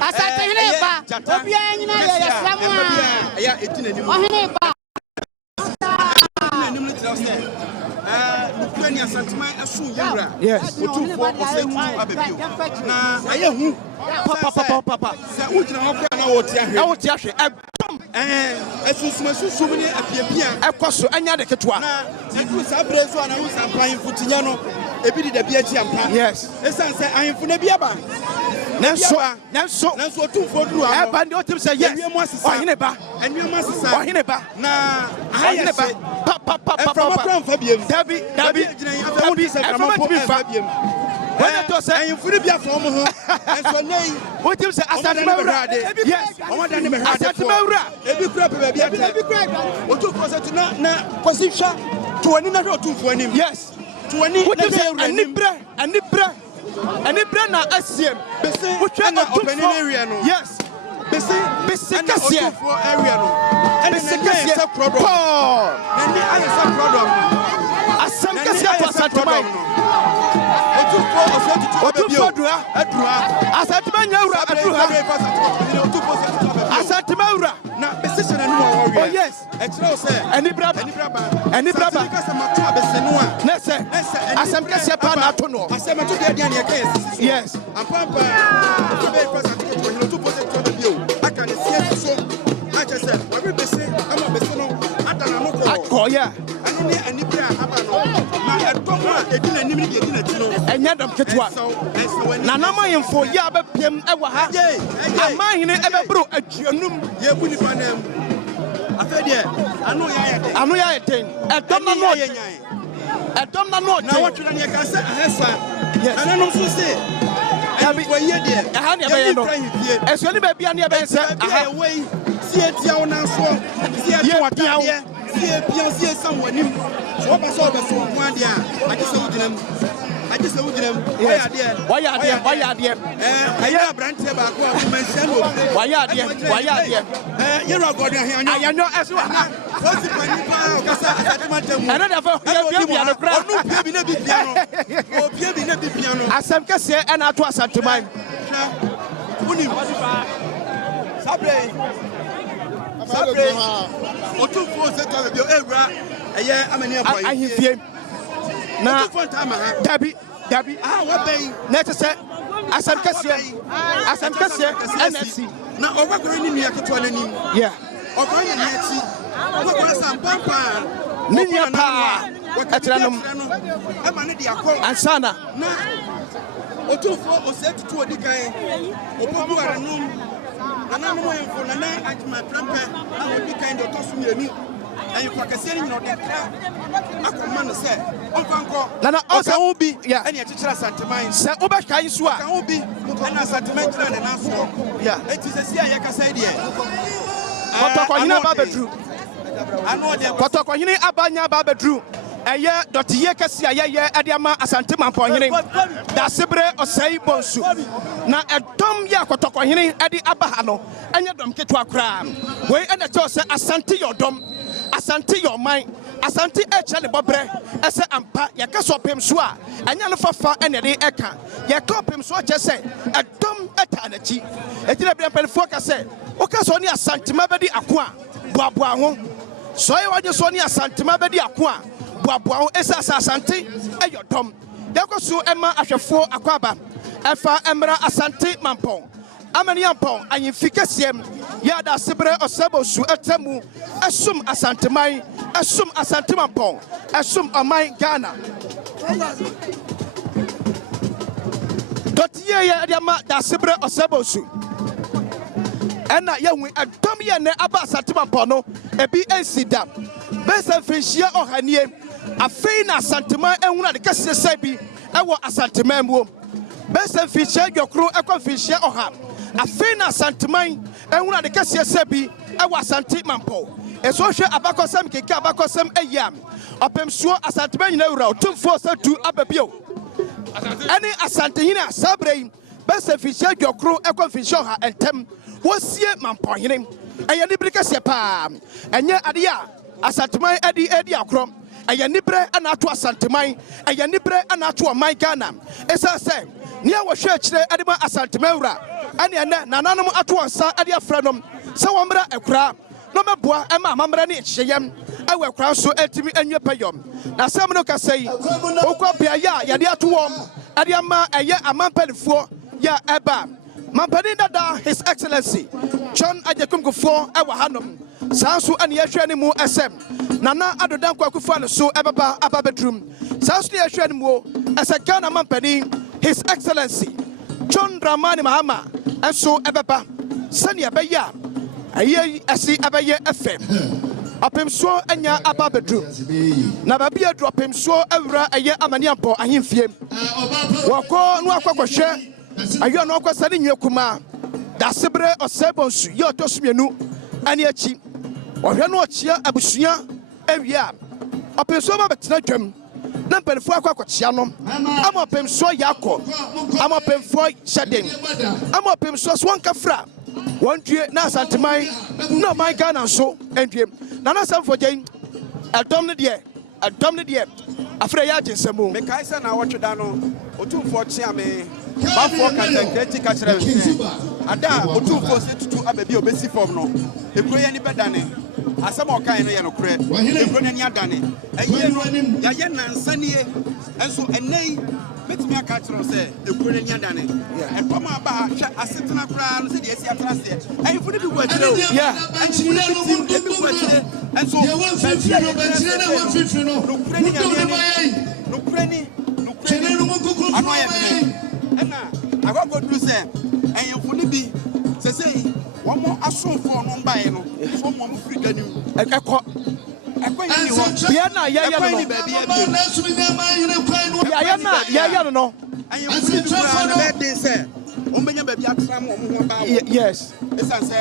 Asante Hineba. Obianya ya Samuel. Aya etinanim. Ohineba. Ukraine Asante Mamponghene yes. Otumfuo Osei Tutu abebio. Na aye hu. Papa. Sa ujina hokwa na wotia hwe. Wotia hwe. Esusum ni apiapia. Ekoso anya de ketwa. Na eku sa brezo ana hu sa pan futinya no. Ebi di da bia chi ampa. Yes. Esan se ahemfo na bia ba. Nanso Otumfuo duru ano. Eba ndi otim say yes. Ohineba. Enwema sisa. Ohineba. Na Ohineba. Papa. Dabi. When I to say I'm free bia for mo ho. Enso nei. What you say Asante Mamponghene? Yes. I want them Asante Mamponghene. Ebi kura pe bia. Ebi kura. Otumfuo se na kwasi hwa to ani na hwa Otumfuo anim. Yes. To ani na say ani bra na asiem. Bese na opening area no. Yes. Bese kasia. Otumfuo area no. Bese kasia product. Na ni ayesa product. Asem kasia to Asante Mamponghene. Otumfuo Osei Tutu Otumfuo adura. Asante Mamponghene adura. Asante Mamponghene. Na bese na no worry. Oh yes. E kire say ani braba. Nese. Asem kasia pa na to no. Asem to dey dia na e yes. Ampampa. Otumfuo Osei Tutu bio. Aka ne sie so. Ache say, we bese ama bese no adana no ko. Akọ ya. Anu ni ani bra aba no. Na edomo a edina nim ni edina ti no. Enya dam ketwa. Na nama yemfo ya ba piem e wa ha. Amahene e be bro aduanum. Ye bu ni panam. Afa de anu ya den. Edom na no ye nyan. Edom na no den. Na watwe na ye ka se ahesa. Yes. Ananom so se. Abi wo ye de. Aha ne be no. Eso ni ba bia ne be se. Aha we. Sie tia wona so. Sie tia wata de. Sie pia sie sam wanim. So ba so so ho ade a. Aje se wudinam. Why are there? Aye branche ba ko a mention no. Why are there? You know God here. I know as well. What's the point pa kasa atematem. Another for you no bra. Onu pie bi na bi piano. O pie bi na bi piano. Asem kese e na to Asante Mamponghene. Unim. Sabre. Otumfuo Osei Tutu bio ewra eye amani apoy. Ahifie. Na Dabi what bay? Let us say Asante Kasia NFC. Now over going in here to nim. Yeah. Over in here. Over some pampa. Ninya pa. Atranum. Amane dia ko. Ansana. Na Otumfuo Osei Tutu odikan. Opobu aranum. Na no enfo na ajma prampa. Na odikan do tosu mienu. And you can say, you know, I command to say, Nana also will be, yeah, and your teacher Asante Mamponghene. Sir Obaka Iswa Can be, and Asante Mamponghene and answer. Yeah, it is a sea, I can say, dear. Kotokohina Babedru. I know that Kotokohina Abanya Babedru. A year, Dr. Yekasi, a year, Adiama, Asante Mamponghene. Da Sibre Osei Bonsu. Na a Dom Yakotokohine, Adi Abahano, and your Dom Ketwa Cram. Way and the toss Asante your Dom. Asante your mind. Asante Echale Bobre. Ese ampa yakaso pem soa. Anya no fafa ene de eka. Yakopem so che se edom etanachi. Etina bia pelfo ka se. O ka so ni Asante mabedi akoa. Boaboa ho. So ye waje so ni Asante mabedi akoa. Boaboa ho esa Asante eyodom. Yakoso ema ahwefo akwaba. Efa emra Asante Mamponghene. Amani ampon anyifika siem ya da sibre osebo su etemu esum Asante Mamponghene esum Asante Mamponghene esum amai Ghana dotiye ya diama da sibre osebo su ena ya hu adom ye ne aba Asante Mamponghene no ebi ensida besa frishia ohanie afei na Asante Mamponghene ehuna de kase sai bi ewo Asante Mamponghene besa frishia gwokro ekwa frishia oha afina Asante Mamponghene ehuna de kase sebi ewa Asante Mamponghene eso hwe abakosem keke abakosem eyam opemsuo Asante Mamponghene ewura Otumfuo Osei Tutu ababio ani Asante hina sabrei bese fihia gwokro ekwa fihia ha entem wosie Mamponghene eye ni brikase pa enye ade a Asante Mamponghene edi akrom ɛyɛ nibre ana ato asanteman ɛyɛ nibre ana ato ɔman Ghana ɛsɛ sɛ nea wɔhwɛ akyire ɛde ma asanteman wura ɛne ɛnɛ nananom ato nsa ɛde afrɛ nom sɛ wɔmmra ɛkora no mɛboa ɛma amammerɛ ne ɛhyehyɛm ɛwɔ ɛkora so ɛtumi ɛnyɛ pɛyɔm na sɛm no kasa yi wokɔ beayɛ a yɛde ato wɔm ɛde ama ɛyɛ amampanifoɔ yɛ ɛba mampani dada His Excellency John Agyekumkufoɔ ɛwɔ hanom saa nso ɛne yɛhwɛ ne mu ɛsɛm Nana Adom Akufo no so ɛbɛba aba bedroom saa nso yɛhwɛ ne mu ɛsɛ Ghana mampani His Excellency John Dramani Mahama ɛnso ɛbɛba sɛnea ɛbɛyɛ a ɛyɛ ɛsi ɛbɛyɛ FM apemsuo anya aba bedroom na baabi aduru apemsuo awura ɛyɛ amaniampɔ ahemfie wɔkɔ no akɔkɔhwɛ ayɔ no akɔsa ne nwa kuma Dasebre Osei Bonsu yɛ ɔtɔsmienu ani akyi ɔhwɛ no ɔkyia abusua awia apemsuo ba betena dwam na mpanifo akɔkɔkyia no ama apemsuo yɛ akɔ ama apemfoɔ hyɛden ama apemsuo so wɔnkafra wɔndue na asanteman na ɔman Ghana nso ndue na nasɛmfo gyen ɛdɔm no deɛ afrɛ yɛ agye nsɛm mekae sɛ na wɔtwe da no Otumfuo kyea me bafoɔ kantankrati ka kyerɛ me ada Otumfuo Osei Tutu ababi a obɛsi fam no ekuro yɛ ni bɛdane asɛm a ɔkae no yɛ nokorɛ ekuro no ani adane ɛyɛ no yɛayɛ nansanie ɛnso ɛnɛ yi mɛtumi aka kyerɛ sɛ ekuro no ani adane ɛkɔm aba ha hwɛ asetena koraa no sɛdeɛ asi atena aseɛ ɛyɛfo no bi wɔ akyirɛ o ɛnso no bi wɔ akyirɛ ɛnso nokorɛ ni nokorɛ ni ano ayɛ mene ɛna akɔkɔduru sɛ ɛyɛfo no bi sɛ sɛ wɔn asomfoɔ no mbaeɛ no so wɔn firi Ghana mu ɛkɔ yɛ ni hɔ bia na yɛyɛ no ɛkɔ ni baabi yɛyɛ na yɛyɛ no ɛyɛfo no bi koraa no bɛden sɛ wɔn bɛnya baabi atena mu wɔn ho aba wɔ yes ɛsan sɛ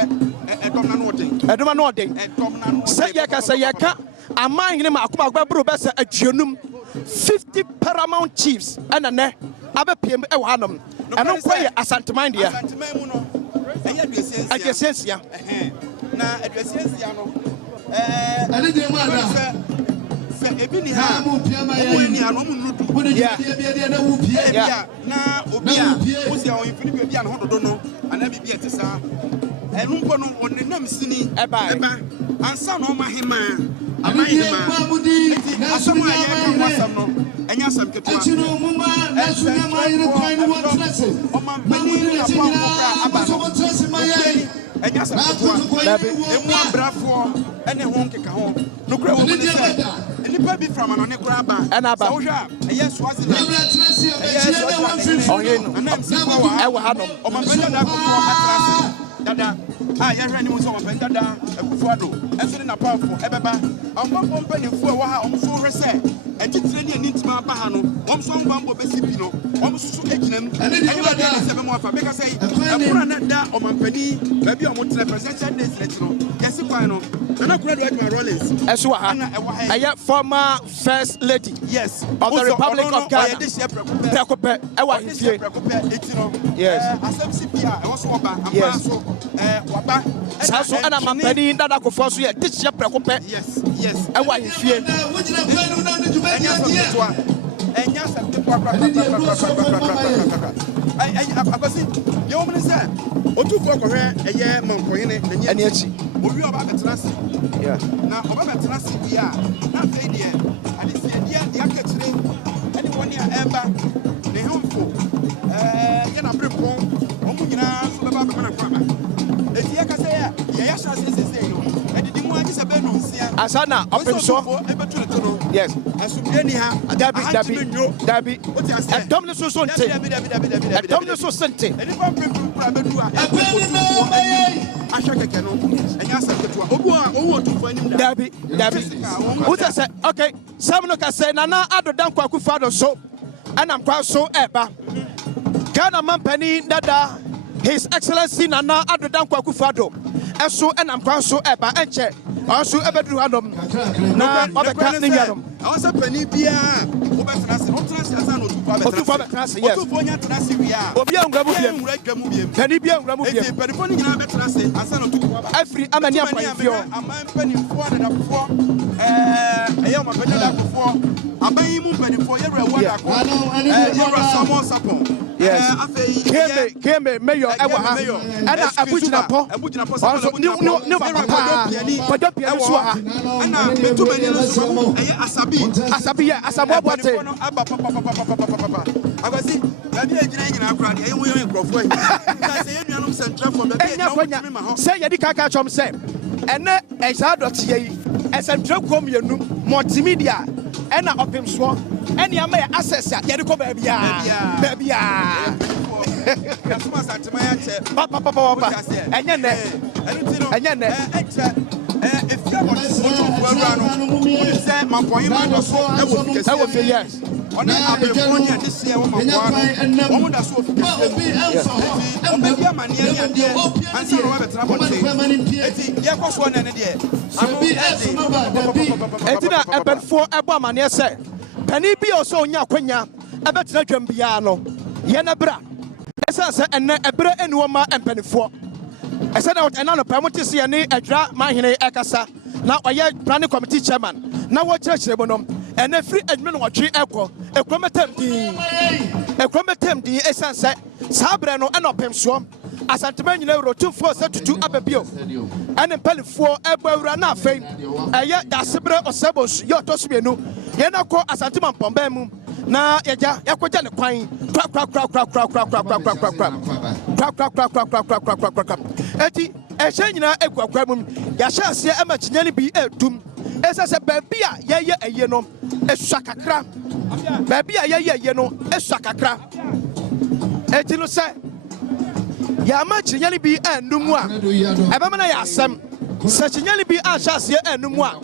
ɛdɔm na no ɔden ɛdɔm na no sɛ yɛka sɛ yɛka amanhene ma akoma agbaboro bɛsɛ aduonum 50 paramount chiefs ɛna nɛ abɛpiem ɛwɔ hanom ɛno nkɔ yɛ asanteman deɛ asanteman mu no ɛyɛ aduasensia na aduasensia no sɛ ebi ni ha ɔmo ni ha no ɔmo nudu na obi a wosi a ɔyinfini bi obi a ne ho dodo no ana bibi ɛte saa ɛnu nkɔ no ɔnenam sini ɛba ansa na ɔma hema amahema eti asɛm a yɛka ho asɛm no ɛnyɛ asɛm ketewa ɔma mpani ne apɔnkɔ aba no ɛnyɛ asɛm ketewa emu abrafoɔ ɛne ho nkeka ho nokora wɔ mu ne sɛ nipa bi from anone kora aba sɛ wohwɛ a ɛyɛ soase na ɛyɛ soase anam si kɔ wɔ ɛwɔ hanom ɔmampani dada akɔfoɔ atrase dada a yɛhwɛ ne mu sɛ ɔmampani dada akufo ado ɛnso ne napamfo ɛbɛba ɔmpamfo mpanimfoɔ ɛwɔ ha ɔmo so wohwɛ sɛ ɛtitire ne ani ntimi aba ha no ɔm so ɔmbambɔ bɛsi bi no ɔm so so agyina mu ɛnyɛ baabi a ne sɛ bɛma afa meka sɛ ɛkora na da ɔmampani baabi a ɔmo tena presidential days n'akyi no yɛsi kwan no nana kora do adwuma Rollins ɛso wɔ ha ɛyɛ former first lady yes of the Republic of Ghana prɛkopɛ ɛwɔ ahemfie yes asɛm si bi a ɛwɔ so ɔba ama so waba saa so ɛna mampani dada akɔfoɔ so yɛ tihyɛ prɛkopɛ yes ɛwɔ ahemfie ɛnyɛ asɛm ketewa akɔsi yɛwɔ mu ne sɛ Otumfuo kɔhwɛ ɛyɛ Mamponghene ɛne akyi owi ɔba bɛtena ase na ɔba bɛtena ase bi a na afei deɛ adesiadeɛ deɛ aka kyerɛ ɛne wɔne a ɛba ne hemfo yɛ naberepɔn ɔmo nyinaa so bɛba bɛma no kwaba ɛti yɛka sɛ yɛyɛ hyɛ ase sesei no ɛdedi mu agye sɛ bɛnu nsia asa na ɔpem so ɛbɛtu ne to no yes asomdwe ni ha dabi wote aseɛ ɛdɔm ne so so nte ɛdɔm ne so so nte ɛnipa mpempem kora bɛdu a ɛbɛ Otumfuo anim ahwɛ kɛkɛ no ɛnyɛ asɛm ketewa obi a ɔwɔ Otumfuo anim da dabi wotɛ sɛ okay sɛm no ka sɛ Nana Adom Akufo Addo so ɛnam kwa so ɛba Ghana mampani dada His Excellency Nana Adom Akufo Addo ɛso ɛnam kwa so ɛba ɛnkyɛ ɔso ɛbɛduru hanom na ɔbɛka ne nuanom ɛwɔ sɛ pani biara wobɛtena ase wotena ase asa na Otumfuo Otumfuo betrase yes. Otumfuo nya trase wi a. Obi angwa mu biem. Pani bi angwa mu biem. Panifo ni nyina betrase asa na Otumfuo ba. Afri amani apanfio. Aman panifo na dafo eya ma benya dafo. Aban yi mu panifo yewra wada ko. Yewra Samo Sapon. Yes. Keme mayor ewa ha. Ana abujina po. Also ni papa. Podo piano so ha. Ana betu beni no so. Eya Asabi ya Asamo bote. Agasi, baby ejina nyina akura de eyo yo nkrofo yi. Na se yenuanom central for baby na wo timi ma ho. Say yedi kaka chom say. Ene eja dot ye yi. Central kom yenu multimedia. Ena opim so. Ene ama ya access ya yedi ko baby ya. Baby ya. Yasuma santima ya che. Papa. Enye ne. Enye ne. If you want to run, say Mamponghene was so yes. On California this year, woman that's so Penny be also Yaquina, a better Jambiano, Yanabra. As I said, and a bread and woman and penny for. I said out another permit to see a drop my Ekasa. Now I am planning committee chairman. Now what church bonum and a free admin or tree echo, a chromatem D, a sunset, Sabrano and Opem Swam, Asante Mamponghene Otumfuo Osei Tutu Ababio, and a penny for a Rana fame. A yet that Sibra or Sabos, your Tosbianu, Yanako Asante Mamponghene. Na yaja yakoja ne kwan eti ehye nyina egwakwa mum yahye ase amachinyane bi etum esese baabi a yeye eye no esua kakra baabi a yeye eye no esua kakra eti no se ya amachinyane bi enum a ebema na ya asem se chinyane bi a hye ase enum a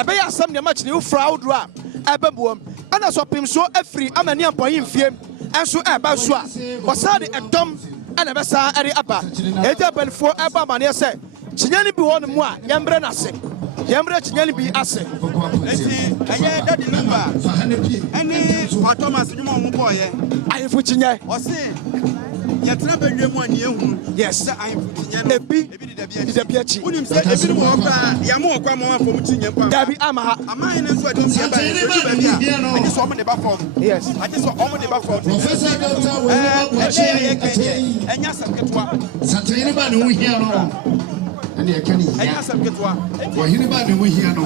ebe ya asem ne amachine ufra awdo a ebebuom ana so pim so afri amani Mamponghene fiem enso eba so a osade Adom ana besa eri aba eja benfo eba mane se chinyane bi won mu a yembre na se yembre chinyane bi ase enti eye daddy number eni Thomas nyuma mu boye ayifu chinye ose yetra bedwe mu ani ehunu yes ayifu chinye no ebi di bia chi unim se ebi mu okwa ya mu okwa mo afo mu chinye mpa dabi ama ha aman ne so adom se ba ebi ba bia ati so omo de ba form yes ati so omo de ba form Professor Dr. enya saketwa Satayini ba ne wo hia no ene e kan hia enya saketwa wo hini ba ne wo hia no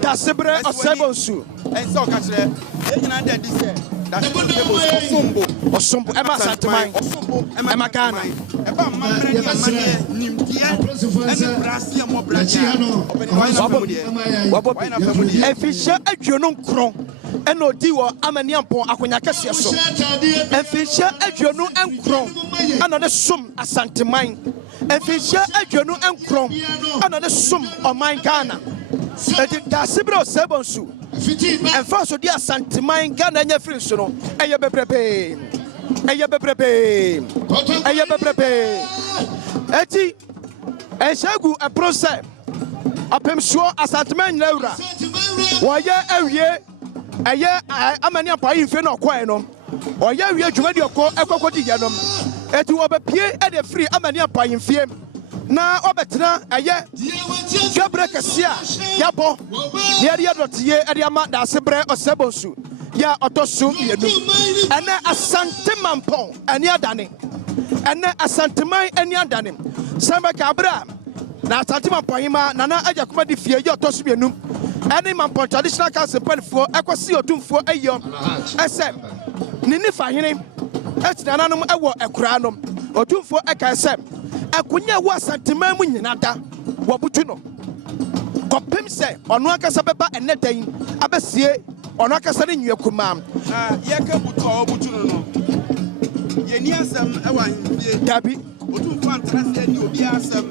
da Sebre Osebonsu enso ka kire enyina da di se da Osumbo ema Asante man Osumbo ema Ghana eba mamre ni amane nimdia ene brasi mo brachi wabo efisha adwonu nkron ena odi wo amani Ampon akonya kese so efisha adwonu nkron ana de sum Asante man efisha adwonu nkron ana de sum oman Ghana eti da Sebre Osebonsu and first, so dear Asante man Ghana nya free so no eye bebrebe eti eshagu a process apem so Asante man nawra woye awie eye amani Mamponghene fe no kwai no oye awie dwumadi okọ ekokodi yanom eti obepie e de free amani Mamponghene fie na obetena eye gabre kasia yabo ne dotie ama da Sebre Osebonsu ya otosu yenu ene Asante Mampon ani adane ene Asante man ani adane samba kabra na Asante Mamponghene ma nana aja kuma di fie ya otosu yenu ene Mampon traditional council panfo ekosi Otumfuo ayo ese ni nifa hene etina nanom ewo ekura nom Otumfuo eka ese akunya wo Asante man mu nyina da wabutu no kopem se ono akasa beba enedan abesie ono akasa ne nwekuma yeke butu obutu no yeni asem ewa himfie dabi Otumfuo antrase ni obi asem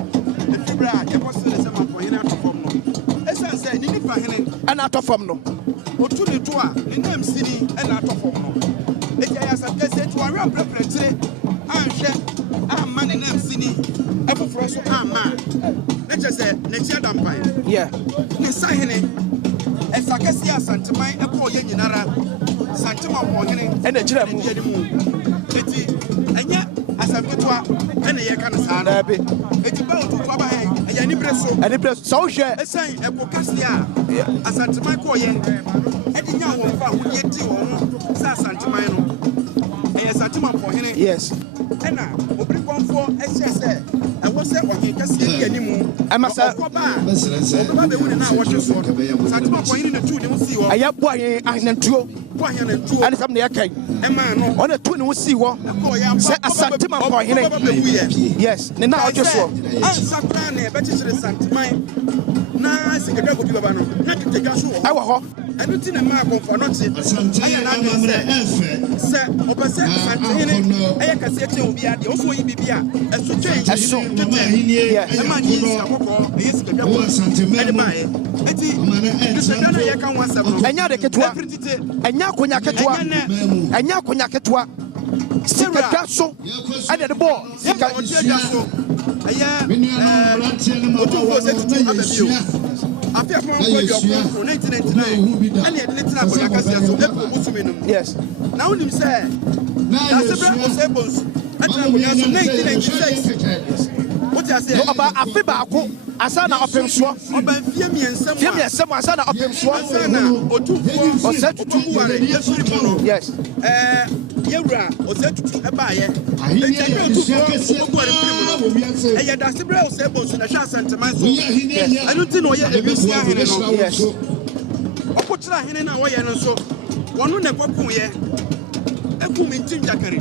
efibra yekosele se Mamponghene atofom no esense ni nifa hene ana atofom no otu ne to a ne nam sini ana atofom no eja ya asante se to awe prepretre anhwe amma ne nam sini efoforo so amma say next dampai yeah ne sahene esakasi Asante man ekọ ye nyinara Asante Mamponghene and a gem. Asamketua and the Yakanasa, it's about to Papa and Yanibreso, so share a sign a Bocasia, Asante Mamponghene, and the young one who get to Asante Mamponghene, yes, and now, Otumfuo Osei, I was there on the anymore. I must have now what you saw. Asante Mamponghene, the two don't see what I have boy and two, and some near Kay, and man on a two, see what Asante Mamponghene, yes, and now just saw. I'm but it's the Asante Mamponghene. Now I think I go to Babano, not to take us all. I don't think a mark for not it. Sir, Opposite Asante, I can say to be at the also Ibia, and so change as so. Yes, the man is the and Yakunyakatua, and Yakunyakatua, Siraso, and the ball. Otumfuo Osei Tutu. After 1999, and yet little about yes. Now, him say, Asante Mamponghene, and 1996. What I say about Afibako, Asana Otumfuo, Fiamia, some Asana Otumfuo, Otumfuo Osei Tutu, yes. Yewra Osei Tutu ebaye e ya dasibra Osei Bonsu na sha sentiment so anu ti no ye ebesi ahene no yes okutra ahene na wo ye no so wonu ne kwapon ye ekum ntim jakare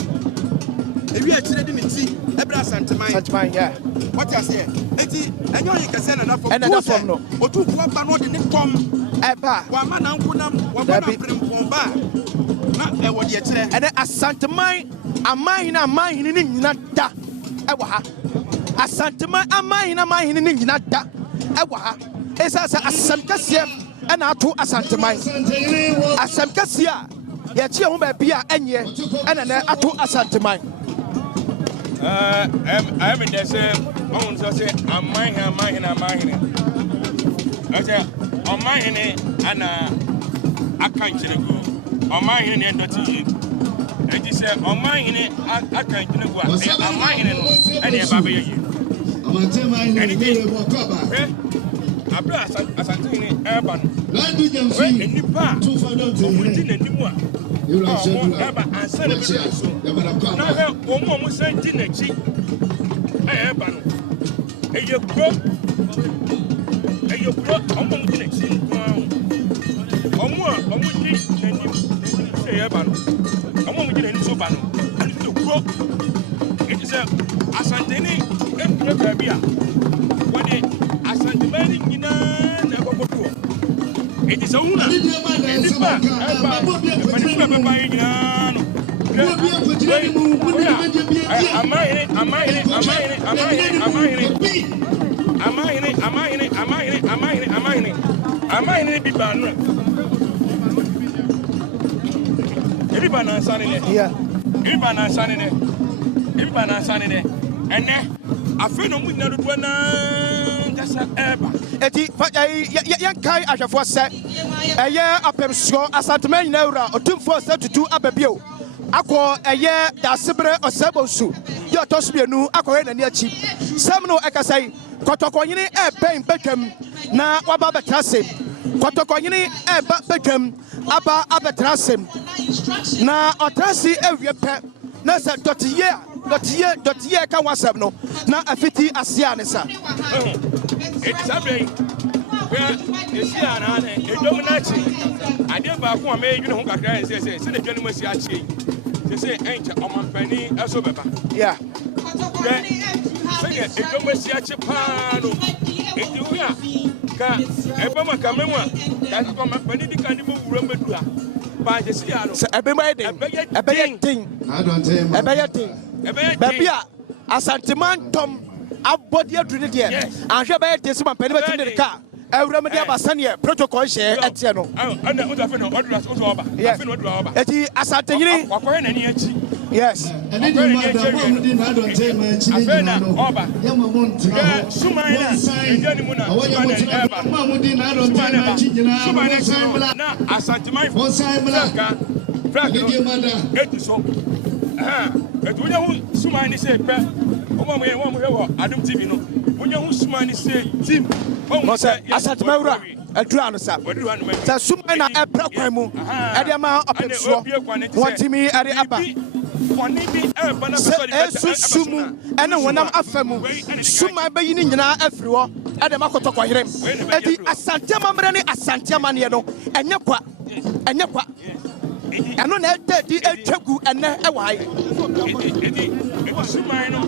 ewi a kire de ne ti ebra sentiment yeah what I say eti enyo ye kase na for no Otumfuo ba no de ne tom eba wa ma na nkunam wa ba na prempon ba na e wo de kire and Asante amahina ni nyina da e wo ha Asante amahina ni nyina da e wo ha esa asam kase e na ato Asante asam kase a ye chi ho ba bia enye e na ato Asante I mean they say on so say amahina okay amahina ana akanchire go amahina ndoti and you say amahina akanchire go amahina no and e baba ye abra Asante ni urban we nipa omuti na nimu a eba ansana bi so na he omo santi na chi eba no eye kro omo muti na chi omo ti na ni say eba no omo muti na ni so ba no and to kro it say Asante ni e bra bia woni Asante mani nyina na gogodo it is a una nipa eba baba nyina no amahine bi ba no ebi ba na sane ne yeah ebi ba na sane ne ene afi no mu nyina do na kasa eba eti yan kai ahwefo se eye apemso Asante nyina wura Otumfuo Osei Tutu ababio akọ eye dasibre Osei Bonsu ye otosubienu akọ he nani achi sam no ekasai kotokonyini eben betwam na waba betrasem kotokonyini eba betwam aba abetrasem na otrasi ewie pe na se dotiye ka wasem no na afiti asia ne sa etisabe we esiana na edominachi ade ba ko ma edwene ho kakra en se ne dwene masi achi se enche omanpani eso beba yeah se edomasi achi pa no eduya ka eba ma kamemu a ka ko omanpani di kan di mo wura medua ba je si ya no se ebe ma eden ebe tin baby Asante Tom abodi aduru de ahwe ba yete sima pani beti de ka awura me de abasane protocol share etie no ana o da fe no odura so oba afi no odura oba eti Asante yiri wakore na ni achi yes ene di ma da bo mu di na don te ma achi ni na oba yama mo ntina sumaina ejani mu na sumaina ma mu di na don te ma achi ni na sumaina na Asante Mamponghene Frank eti so etunya hu suma ni say pe omo mo Adom TV no wonya hu suma ni say team o say Asante Mawura adura no sa sa suma na ebra kwan mu e de ma opemso wontimi ere aba sumu ene wonam afamu suma bayi ni nyina afiri ho e de makotoko hirem edi Asante mamre ni Asante amane no enye kwa eno na di etwagu ene e wai edi suma no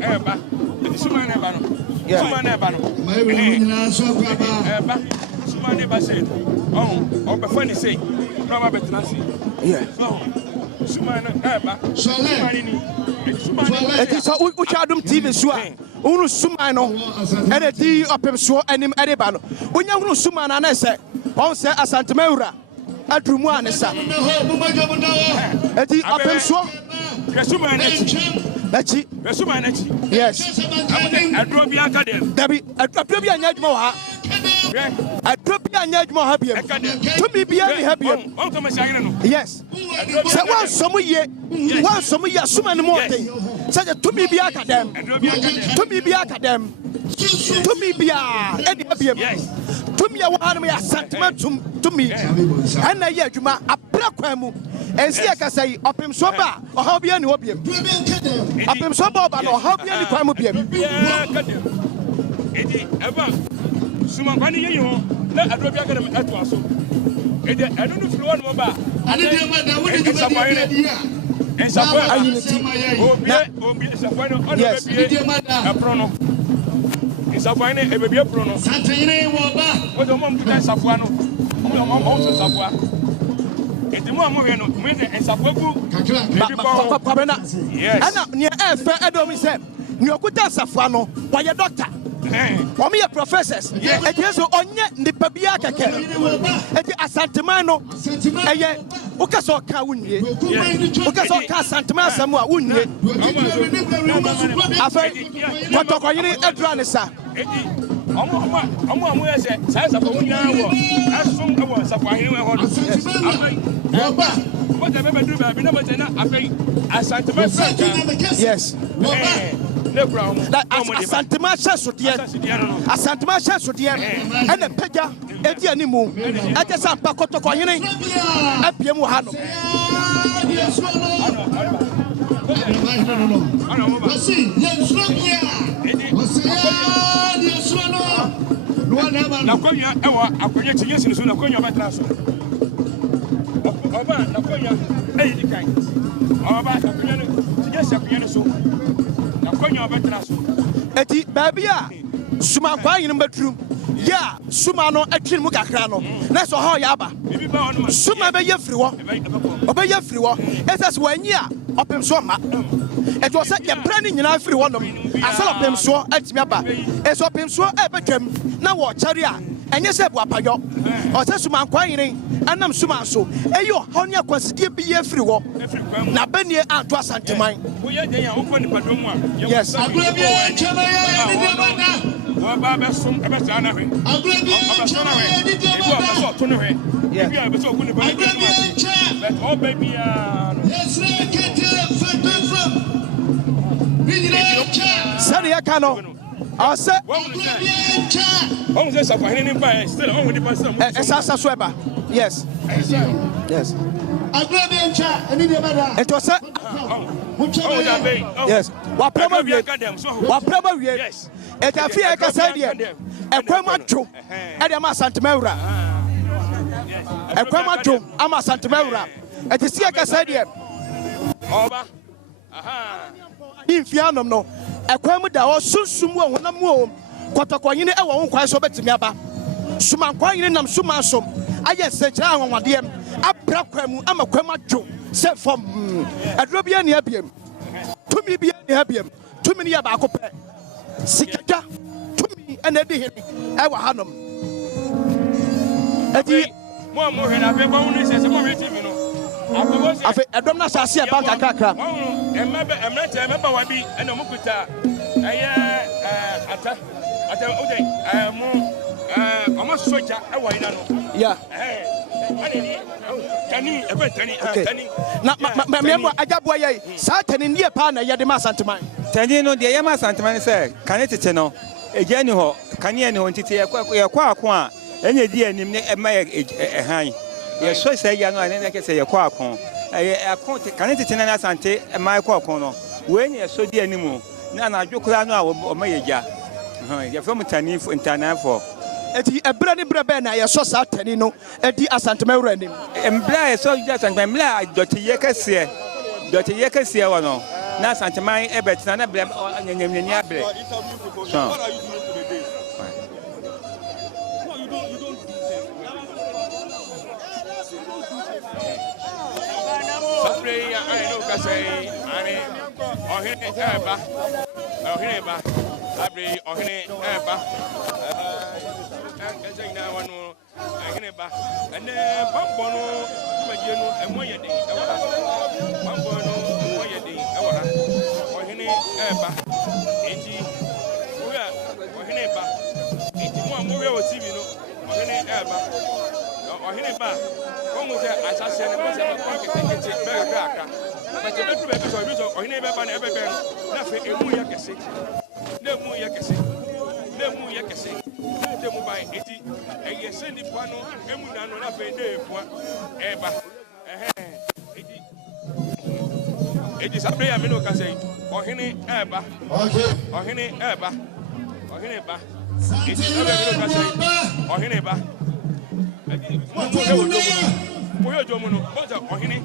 eba edi suma na eba no suma na eba no eba suma na eba say oh be funny say no ma betina say so suma na eba suma ni edi so ucha Adom TV so a unu suma no ene di opem so anim ere ba no onya hunu suma na na say on say Asante Mawura adrumu anesa edi opem so resuma na Nachi. Resuma nachi. Yes. Adro bi aka dem. Dabi, adro bi anya adwuma wa. Adro bi anya adwuma ha biem. Tumi bi ani ha biem. On to me say no. Yes. Se wan somu ye suma ni mo ten. Se tumi bi aka dem. Tumi bi aka dem. Tumi bi a edi ha biem. Yes. Tumi ya wa na me Asante tumi. Ana ye adwuma apra kwan mu. Ensi akasa yi opem so ba oha bi ani ho biem. Apem so ba no how be any crime biem. Edi eba suma kwani ye ho na Adro bi aka dem eto aso. Edi enu no firi won mo ba. Ani de ma da woni de ba dia. Ensafo obi ensafo no ono be bie epro no. Ensafo ne e be bie epro no. Santene wo ba. Wo do mo mbuta ensafo no. Mo so ensafo. Edi mo amohwe no me de ensafo gu kakra na yes ana ne efe Adom se ne okuta ensafo no wa ye doctor omi ye professors edi so onye nipa bia keke edi Asante man no eye ukaso ka wunwie ukaso ka Asante man samu a wunwie afa kotoko yini edura ne sa Omo ese sa ensafo mu nyina wo asom wo ensafo ahene we ho no what the baby do baby no matter na afei Asante man yes Asante man so de Asante man so de ene pega edi animu ete sa pa kotoko hene apia mu ha no na konya ewa akonya tinyesi so na konya betra so oba na konya eyi kan oba akonya no tinyesi akonya so na konya betra so eti baby a suma kwa yin betrum ya suma no atwin mu kakra no na so ha ya aba suma be ye firi wo oba ye firi wo esas wanyi a opem so ma it was a brand nyina firi wo nom asala opem so atimi aba eso opem so e betwam na wo chari a enye se bu apayo o se suma kwa yin anam suma so eyo honi akwasidie bi ye firi wo na banie anto Asante man wo ye den ya wo fo ni padom a yes agro bi e chema ya ni de bana wo ba be som e be sa na hwe agro bi e chema ya ni de bana so to no hwe bi a be so ku ni ba agro bi e chema but all baby yes rekete from Sani yakano I say on say safari ni pa still on the person esasa so eba yes yes agrebencha eni de bada it was yes wa prema wie yes et afia ka say de ekwema dwo e de ma Asante Mawura ekwema dwo ama Asante Mawura et si ka say de oba aha infianom no ekwemu da o sunsum wo honam wo kotokoyine e wo nkwan so betimi aba suma nkwan yine nam suma som aye sekira anwade em abra kwamu ama kwam adwo se fom adro bia ne abiem tumi bia ne abiem tumi ne ya ba akopɛ sikata tumi ene de hene e wa hanom edi mo hwe na be kwa unu se mo hwe TV no afi Adom na sase e banka kakra emeba wa bi ene mo kuta ata ode mo soja e wa ina no yeah Tani, Tani. Na member Ajaboye, Satan in near Pana Yadima Santaman. Tani no, the Yama Santaman said, can it tell? Again, you can you know, Kwa, any dear name a high. You're so say young, and I can say a quack. I can't tell Asante and my quack. When you're so dear anymore, Nana Jokulano or Mayaja. You're from Tani for Intana for. Eti ebrani brebena ya so Satan no edi Asante Mamponghene. Embla so just and Bemla Dr. Yekasia. Dr. Yekasia wano. Na Asante mai ebetina na blem nyanya ble. So. Saturday, I know Casay, Ohene Eba, Ohene Saturday, Ohene Eba, and then Pampono, and Moyadi, Pampono, Moyadi, Ohene Eba, 80, Ohene Eba, 81 more TV, Ohene Eba, Ohene Eba. Como se asase ne mo se ko kete be kaka but the better be so o hine be ba na ebe be na fe emu ya kese na mu ya kese de mu ba eti eye se ni pa no emu na no na fe de fua eba eti sabre ya me no ka sei o hine eba ohine ba eti sabre me no ka sei o hine ba Moyo jomuno, boja ohini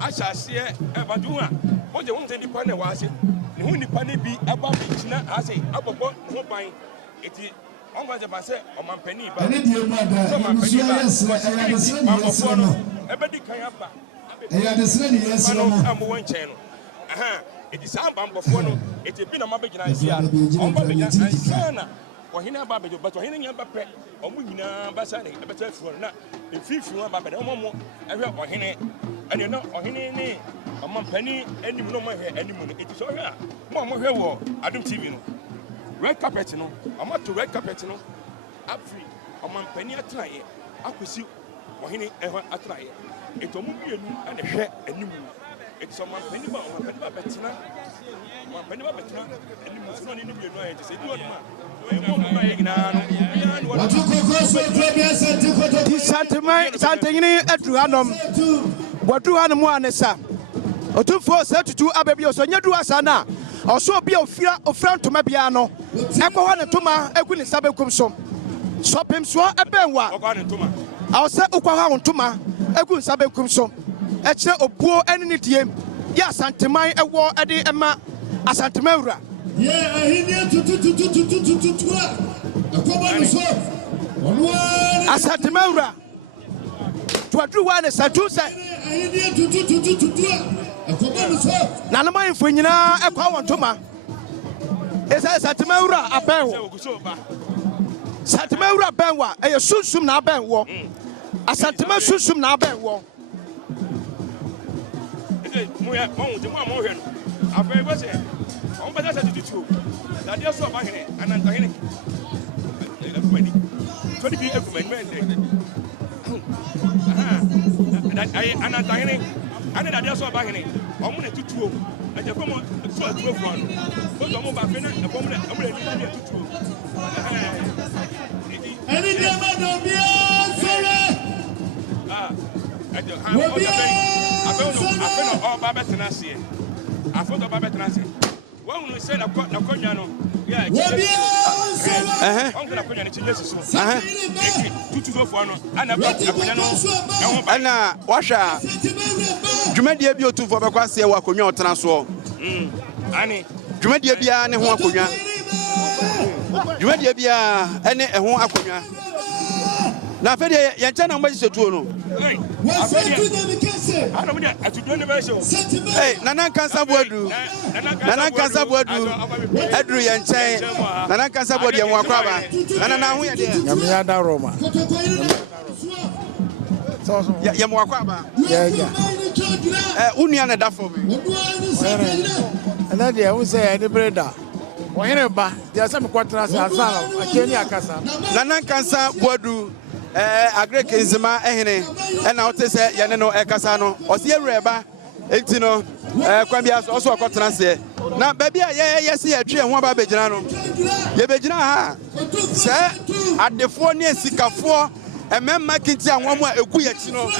asase e badu a boja won tedi pa na wa ase ne hu nipa ne bi aba bi kina ase abobo ho ban eti on go je ba se o mampani ba so mampani ba so no e be di kan aba e ya de sene ne yeso no am won chen no eti sa bambofo no eti bi na ma be gina ase a on ba be gina ase na ohini aba be but ohini nya ba pe omu nyina ba sa ne e be ta fu na efifi wa ba be omo ehwe ohini ene no ohini ni omampani enim no mo hwe enim no eti so hwe a mo hwe wo Adom TV no red carpet no amato red carpet no afri omampani atraye akosi ohini ehwe atraye eti omu bienu ene hwe enim eti so omampani ba betina enim so no ni bienu aye ti se di wonu ma Santaman adru hanom wadu hanom anesa Otumfuo Osei Tutu ababi oso nyadu asana oso bia ofra ntoma bia no ekwo ho ne toma egu ne sabekum so sopem so ebenwa awse ukwa ho ntoma egu ne sabekum so ekire obuo ene ne diem ya Santaman ewo ede ema Asante Mamponghene. Yeah, ahini tutu. Akobanu so. Asante Mamponghene. Tuadru wane satu se. Ahini tutu. Akobanu so. Na nama info nyina ekwa wontoma. Esa Asante Mamponghene abenwo. Asante Mamponghene abenwa eye sunsum na abenwo. Asante Mamponghene sunsum na abenwo. Moya mo de mo hwe no. Afa be se on beta se tutu da dia so bahene anantahene ekumani so di bi ekumani mende ai anantahene ane da dia so bahene on mu ne tutu o aje ko mo so tutu fo no so do mo ba fe na e ko mo ne ni tutu Any day man do be sorry. Aje ha afa no o ba betena se afoto ba betena se wa unu se na konya no ya on konya ni chilesi so tutu do fo no ana ba konya no ana wahwa dwumadie bi Otumfuo be kwase wa konya otena so ani dwumadie bia ne ho akonya dwumadie bia ene ho akonya na fede ye nche na mbaji setuo no ana mudia atudo ne ba so nana kansa boadu adru ye nche nana kansa boadu ye mo akwaba nana na ho ye de nyame ya da Roma so ye mo akwaba unia na da for me ana de wo say any brother Ohene ba dia se me kwatena se asana akeni akasa nana kansa boadu agree Kenzima ehene na wote se yene no ekasa no osi ewreba enti no kwambia so so akotranse na ba bia ye se yatwe ho aba begina no ye begina ha se adefo ne esikafo ememma kinti anwomo a egu yachi no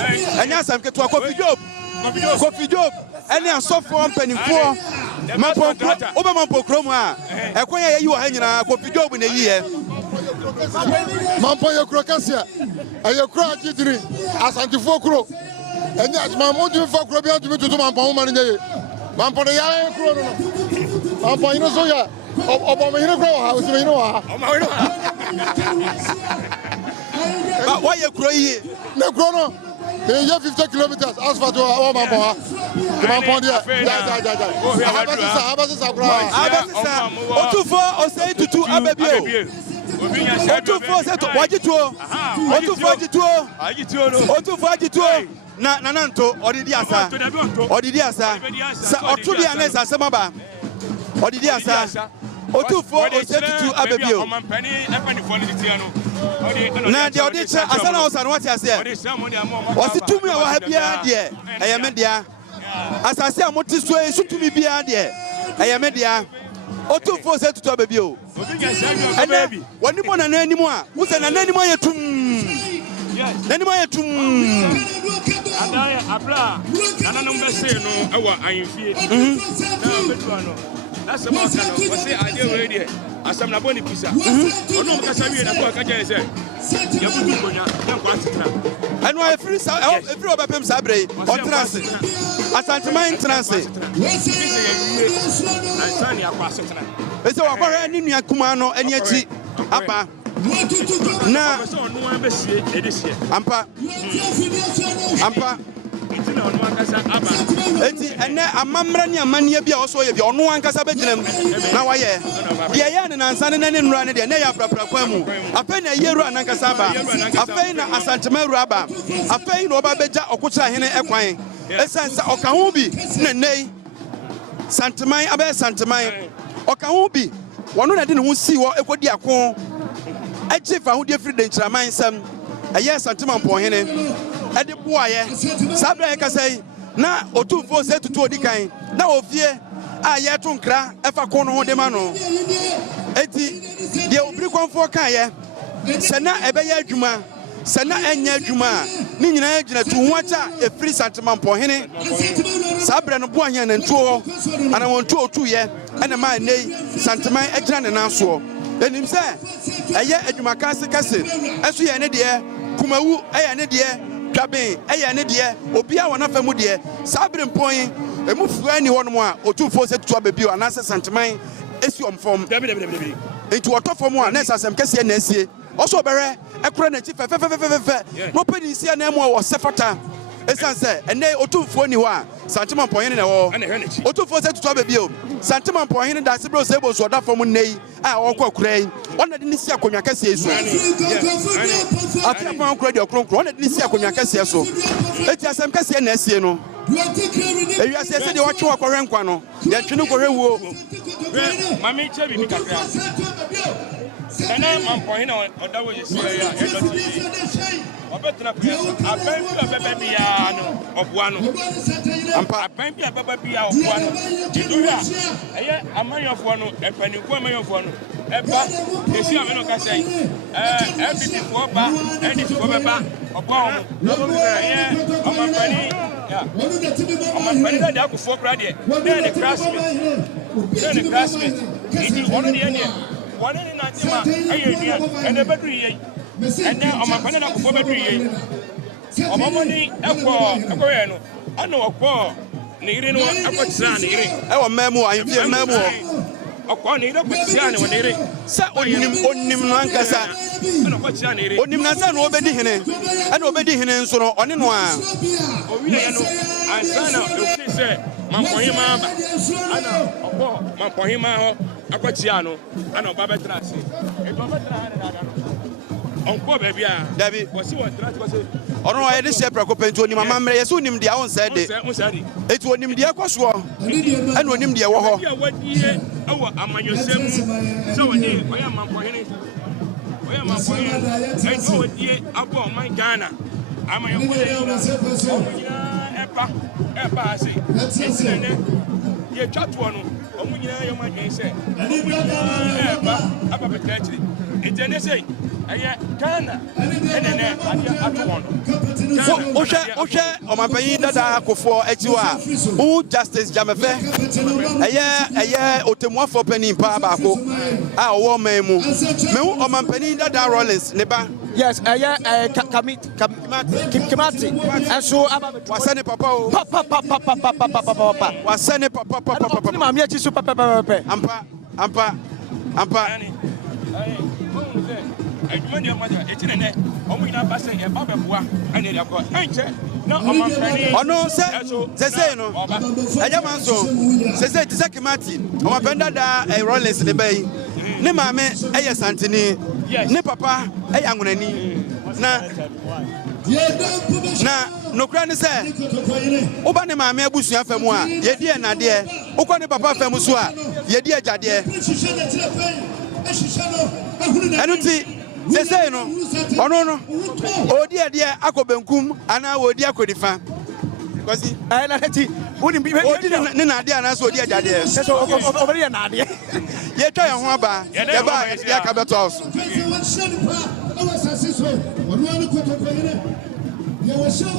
enya asam keto Kofi Job ene asofo mpanimfo mapokro oba mapokro mu a ekwan ye yi wo ha nyina Kofi Job na yi ye Mampo ye kro kasia aye kro agidiri Asante kro enya mampo du fo kro bia du tutu mampo ho mane ye mampo ne ya kro no mampo ino so ya obo me hire kro ha o si me hire ha o ma hire ha ba wa ye kro yi ne kro no e ye 50 kilometers asphalt o mampo ha ke mampo dia abasisa kro Otumfuo Osei Tutu abebio Otumfuo Osei Tutu wajituo Otumfuo wajituo na nananto odidi asa sa otudi anesa asemaba odidi asa Otumfuo Osei Tutu abebio na de odiche asana osan wati ase wasi tumi wa ha bia de eyeme dia asase amoti so esutumi bia de eyeme dia Otumfuo Osei Tutu abebio wani mo na nanimu a wo se na nanimu ayetum nanimu ayetum adaya abla nananom be se no ewa ayemfie na bedu ano na se ma ka no wo se ade we de asam na boni pisa ono mo kasa wie na ko aka je se ya butu konya na kwa tena anu efiri obapem sabre on transit Asante transit asani akwa setena ese wakwara ni nua kuma no eni achi apa na ampa itina onu ankasa aba enti ene amamra ni amane bia oso ye bia onu ankasa beginam na waye bia ye ne nansane na ne nura ne de na ya prapra kwa mu afa na yeru anankasa aba afa na Asante ru aba afa na oba beja okocha hene ekwan esansa okaho bi na nei santeman abe santeman okaho bi wono na de ne ho si wo ekodi akon echifa ho de free de nchiraman sam eye Asante Mamponghene ede boaye sabra ye kasai na Otumfuo Osei Tutu odikan na ofie a ye to nkra efa kon no ho de ma no eti de obiri konfo kan ye se na ebe ye adwuma se na enya adwuma ni nyina agina tu ho acha efiri Asante Mamponghene sabra no boanya na ntuo ana wontu otu ye ene ma nei santeman agina ne naso enim se eye adwuma kase esu ye ne de kumawu eye ne de twaben eye ne de obia wona famu de sabre mpon emufuga ni wono a Otumfuo Osei Tutu abebio anase santeman esi omfom enti otofom a na sasem kase na esie oso bere ekura na chi fe no pedi sia na emo wo sefata esanse ene Otumfuo ni ho a Asante Mamponghene na wo Otumfuo Osei Tutu abebio Asante Mamponghene da se bro se bo so da fom nei a wo kwa kurai ona de ni sia konwa kase esu afia pa kura de okronkro ona de ni sia konwa kase so eti asem kase na esie no ewi ase se de wo twe akwa renkwa no de twe no kwo hwuo mami chebi ni kakra ene Mamponghene odawo yesi ya edoti obetra pia aban bi ababa bia no oboa no ampa aban bi ababa bia oboa no didoya eye amanyofo no epaninku amanyofo no eba esi ameno ka sei MPP fo ba NDC fo beba oboa no eye amampani ya amampani da da akufo kra de na classmate idi wono de ene wono ni na ntima eye dua ene bedru yi ene amampani na akufo bedru yi omomoni ekwo no ana okwo ne ire no akwotira ne ire ewo memu ahemfie memu okwo ne ire kwotira ne wona ire sa onim no ankasa ana kwotira ne ire onim na sa no obedi hene ana obedi hene nso no one no a owiye no ansana ofi se Mamponghene ma ba ana okwo Mamponghene ma ho akwotira no ana oba betra ase eto betra ha ne dada no onko baby a dabi wasi won trans wasi ono wa yede shepra ko penti onim amamre yeso onim dia on said eti onim dia kwaso ana onim dia wo ho ya wadie awo amanyosem so woni oya Mamponghene oyɛ Mamponghene ɛnti ɔdie abɔ ɔman Ghana ama yɛ ko ɛba ase ɛnti nɛ yɛtwa toɔ no ɔmo nyinaa yɛ ɔmo adwene sɛ ɛba aba bɛtena akyiri nti ɛnɛ sɛ ɛyɛ Ghana ɛnɛ adeɛ ato wɔn no wohwɛ ɔmanpanyin dada akofoɔ akyi hɔ a wo justice Jamefɛ ɛyɛ otemmuafoɔ panin paa baako a ɔwɔ ɔman mu mehu ɔmanpanyin dada Rollins ne ba yes Kimati ɛnso aba bɛtena wasɛ ne papa o wasɛ ne papa ne maame akyi so pɛpɛpɛpɛ ampa adwuma deɛ ma ɛkyi ne nɛ ɔmo nyinaa ba sɛ ɛba bɛboa ɛne deɛ akɔ ɛnkyɛ na ɔmanpanyin ɔno sɛsei no ɛgya ma nso sɛsei te sɛ Kimati ɔmanpanyin dada Rollins ne ba yi ne maame ɛyɛ santini ne papa ɛyɛ anwonani na nokura ne sɛ woba ne maame abusua fa mu a yɛdi ɛnadeɛ wokɔ ne papa fa mu so a yɛdi agyadeɛ ɛno nti sɛsei no ɔno no ɔdi ɛdeɛ akɔ benkum anaa ɔdi akɔ nifa kwasi ɔdi ne nadeɛ anaasɛ ɔdi agyadeɛ yɛtwa yɛn ho aba yɛba yɛaka bɛtɔ wo so Yɛwɔ hyɛ